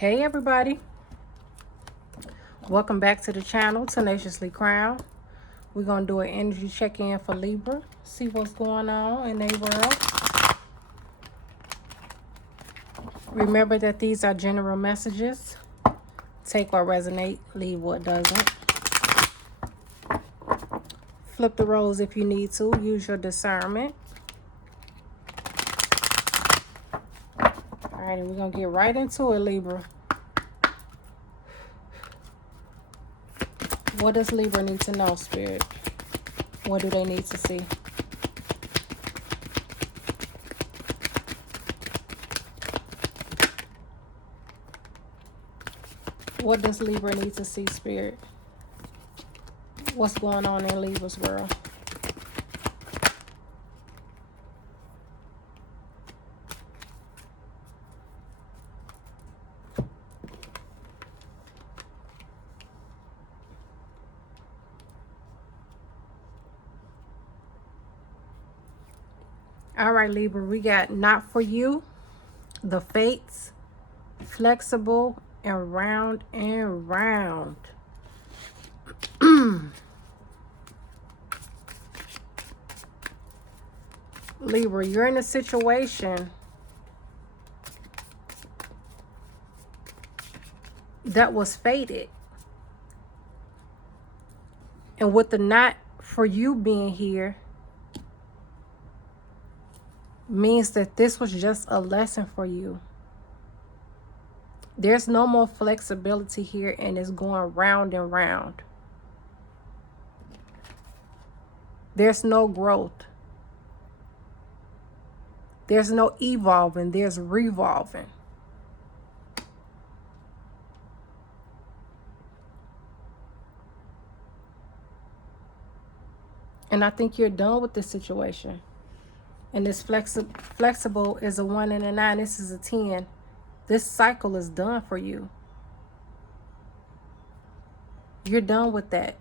Hey everybody, welcome back to the channel, Tenaciously Crown. We're going to do an energy check-in for Libra, see what's going on in their world. Remember that these are general messages. Take what resonates, leave what doesn't. Flip the roles if you need to, use your discernment. Alright, we're going to get right into it, Libra. What does Libra need to know, Spirit? What do they need to see? What does Libra need to see, Spirit? What's going on in Libra's world? All right, Libra, we got not for you, the fates, flexible, and round and round. Libra, you're in a situation that was fated. And with the not for you being here, means that this was just a lesson for you. There's no more flexibility here, and it's going round and round. There's no growth. There's no evolving. There's revolving. And I think you're done with this situation. And this flexible is a 1 and a 9. This is a 10. This cycle is done for you. You're done with that.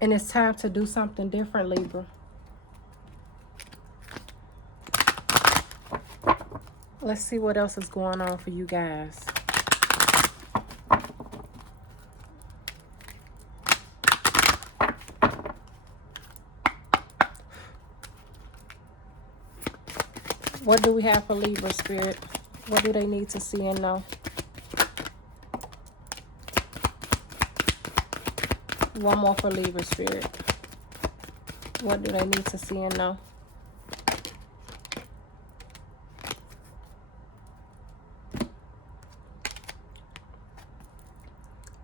And it's time to do something different, Libra. Let's see what else is going on for you guys. What do we have for Libra, Spirit? What do they need to see and know? One more for Libra, Spirit. What do they need to see and know?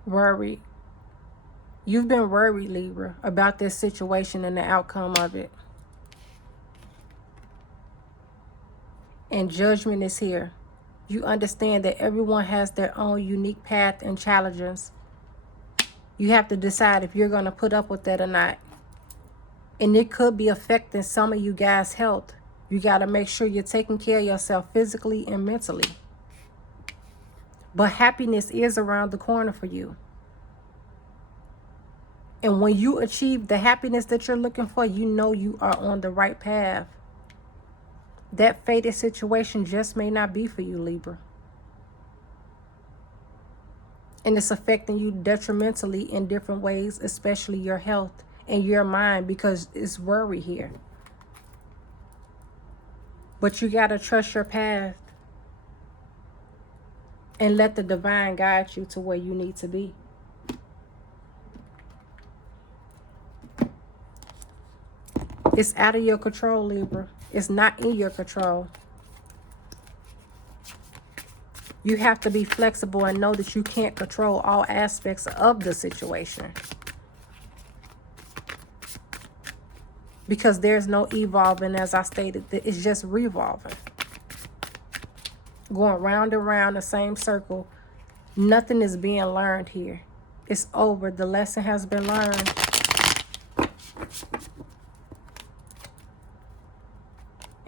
Worried. You've been worried, Libra, about this situation and the outcome of it. And judgment is here. You understand that everyone has their own unique path and challenges. You have to decide if you're going to put up with that or not. And it could be affecting some of you guys' health. You got to make sure you're taking care of yourself physically and mentally. But happiness is around the corner for you. And when you achieve the happiness that you're looking for, you know you are on the right path. That fated situation just may not be for you, Libra. And it's affecting you detrimentally in different ways, especially your health and your mind, because it's worry here. But you got to trust your path and let the divine guide you to where you need to be. It's out of your control, Libra. It's not in your control. You have to be flexible and know that you can't control all aspects of the situation. Because there's no evolving, as I stated, it's just revolving. Going round and round the same circle. Nothing is being learned here. It's over. The lesson has been learned.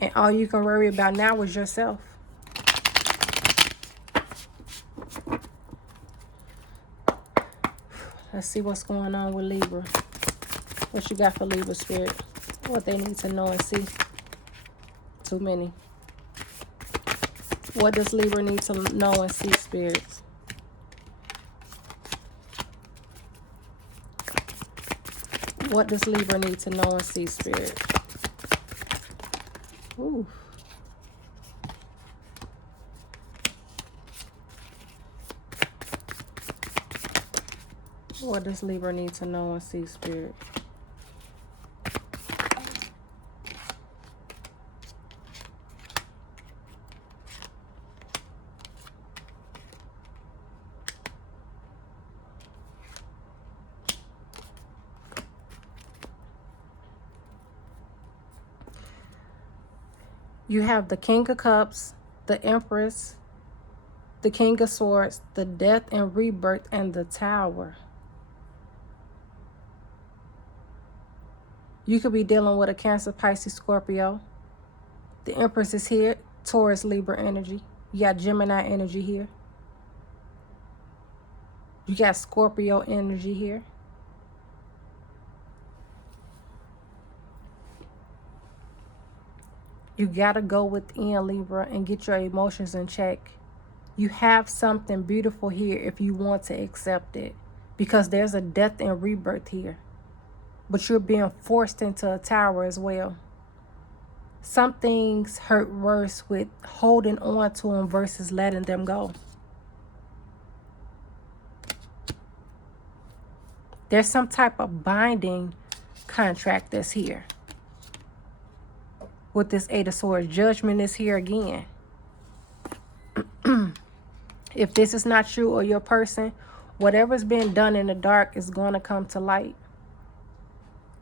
And all you can worry about now is yourself. Let's see what's going on with Libra. What you got for Libra, Spirit? What they need to know and see. Too many. What does Libra need to know and see, spirits? What does Libra need to know and see, spirit? Ooh. What does Libra need to know and see, spirit? You have the King of Cups, the Empress, the King of Swords, the Death and Rebirth, and the Tower. You could be dealing with a Cancer, Pisces, Scorpio. The Empress is here, Taurus, Libra energy. You got Gemini energy here. You got Scorpio energy here. You got to go within, Libra, and get your emotions in check. You have something beautiful here if you want to accept it, because there's a death and rebirth here. But you're being forced into a tower as well. Some things hurt worse with holding on to them versus letting them go. There's some type of binding contract that's here. With this Eight of Swords, Judgment is here again. If this is not you or your person, whatever's been done in the dark is going to come to light.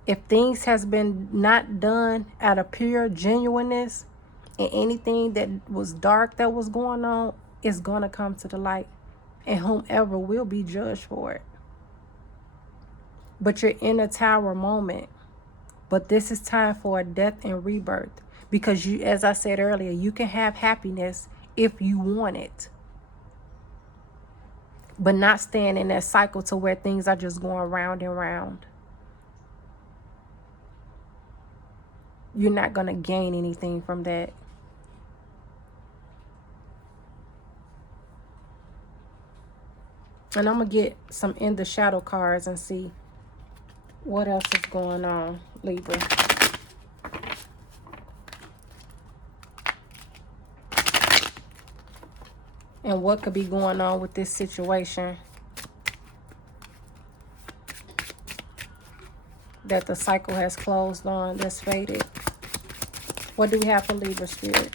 If things has been not done out of pure genuineness, and anything that was dark that was going on is going to come to the light, and whomever will be judged for it. But you're in a tower moment. But this is time for a death and rebirth, because you, as I said earlier, you can have happiness if you want it, but not staying in that cycle to where things are just going round and round. You're not going to gain anything from that. And I'm going to get some in the shadow cards and see what else is going on, Libra. And what could be going on with this situation that the cycle has closed on, that's faded. What do we have for Libra, spirit?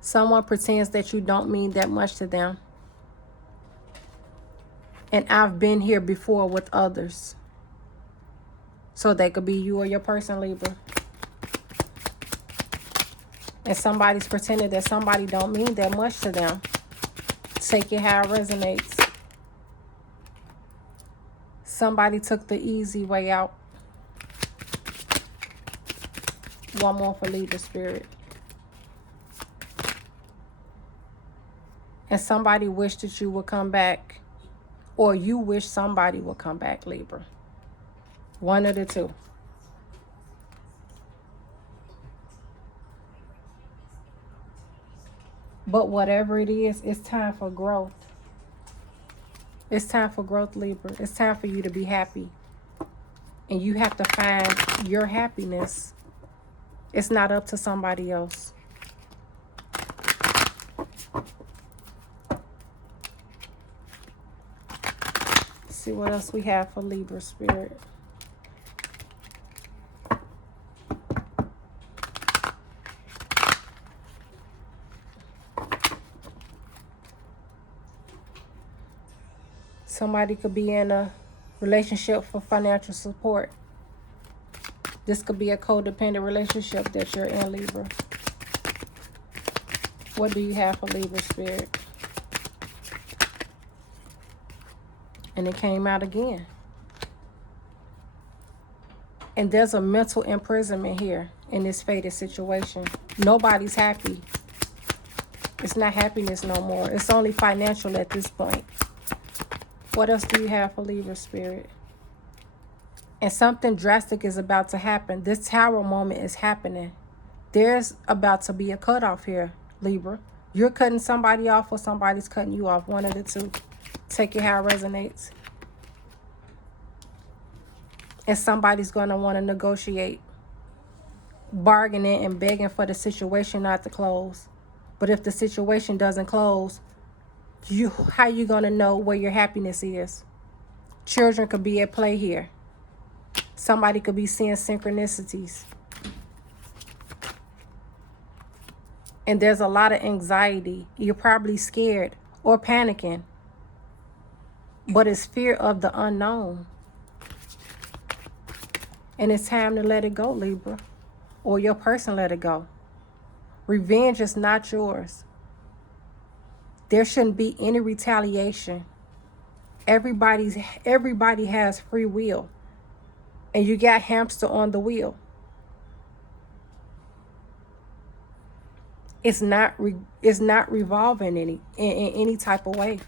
Someone pretends that you don't mean that much to them. And I've been here before with others. So that could be you or your person, Libra. And somebody's pretending that somebody don't mean that much to them. Take it how it resonates. Somebody took the easy way out. One more for Libra, spirit. And somebody wished that you would come back. Or you wish somebody would come back, Libra. One of the two. But whatever it is, it's time for growth. It's time for growth, Libra. It's time for you to be happy. And you have to find your happiness. It's not up to somebody else. Let's see what else we have for Libra, spirit. Somebody could be in a relationship for financial support. This could be a codependent relationship that you're in, Libra. What do you have for Libra, spirit? And it came out again. And there's a mental imprisonment here in this fated situation. Nobody's happy. It's not happiness no more. It's only financial at this point. What else do you have for Libra, spirit? And something drastic is about to happen. This tower moment is happening. There's about to be a cutoff here, Libra. You're cutting somebody off or somebody's cutting you off. One of the two. Take it how it resonates. And somebody's going to want to negotiate, bargaining and begging for the situation not to close. But if the situation doesn't close, how you going to know where your happiness is? Children could be at play here. Somebody could be seeing synchronicities. And there's a lot of anxiety. You're probably scared or panicking. But it's fear of the unknown. And it's time to let it go, Libra. Or your person let it go. Revenge is not yours. There shouldn't be any retaliation. Everybody has free will. And you got hamster on the wheel. It's not revolving in any type of way.